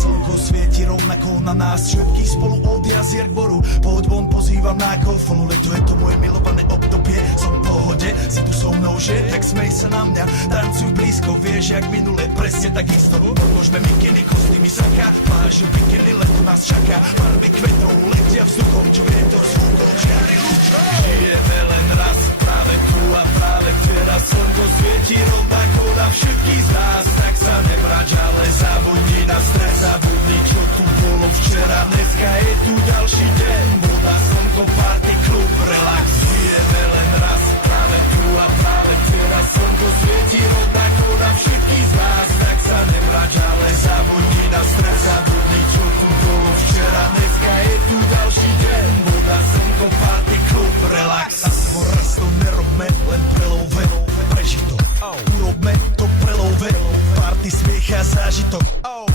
slnko svieti rovnako na nás. Všetkých spolu od jazier k boru. Poď von, pozývam na kofonu. Leto je to moje milované obdobie. Som v pohode, si tu so mnou, že? Tak smej sa na mňa, tancuj blízko. Vieš, jak minule, presne takisto. Podložme mikiny, kostýmy saka. Pláže bikiny, leto nás čaká. Farby kvetov letia vzduchom, čo vietor s húkom žiari lúčom. Žijeme len raz, práve tu a práve teraz. Slnko svieti rovnako na všetkých z nás. Tak sa nebrať, ale zabudni na stres. Zabudni, čo tu bolo včera. Dneska je tu ďalší deň. Voda, slnko, party, klub, relax. Žijeme len raz, práve tu a práve teraz. Slnko svieti rovnako na všetkých z nás. Tak sa nebrať, ale zabudni na stres. Zabudni, čo tu bolo včera. Dneska je tu ďalší deň. Voda, slnko, party, klub, relax. A svoj raz to nerobme, len prelove. Preži to, urobme to prelove. Party, smiech a zážitok.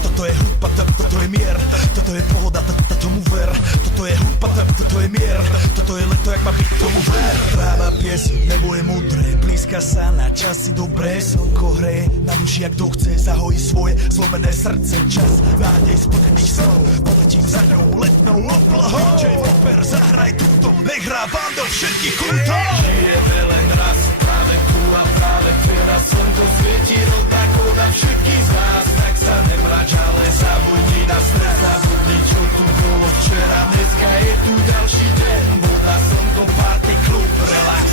Toto je hudba, toto je mier. Toto je pohoda, tomu ver. Toto je hudba, toto je mier. Toto je leto, jak má byť, tomu ver. Tráva, piesň, nebo je mudré. Blízka sa na časy dobré. Slnko hreje na duši, jak kto chce. Zahojí svoje zlomené srdce. Čas, nádej, spotených snov. Poletím za ňou letnou oblohou. J-Popper, zahraj túto. Nech hrá vám do všetkých kútov. Žijeme len raz, práve tu a práve teraz. Slnko svieti rovnako na všetkých z nás. Tak sa nebrať, ale zabudni na stres. Zabudni, čo tu bolo včera. Dneska je tu ďalší deň. Voda, slnko, party, klub, relax.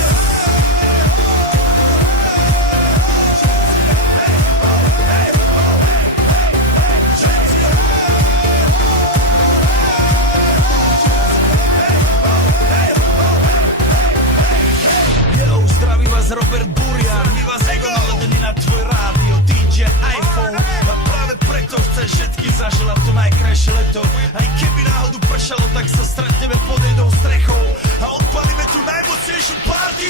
Robert Burian, my vás ego naladený na tvoj rádio, DJ iPhone. A práve preto chceš všetky zaželať to najkrajšie leto. Aj keby náhodu pršalo, tak sa stretneme pod jednou strechou a odpalíme tu najmocnejšiu party.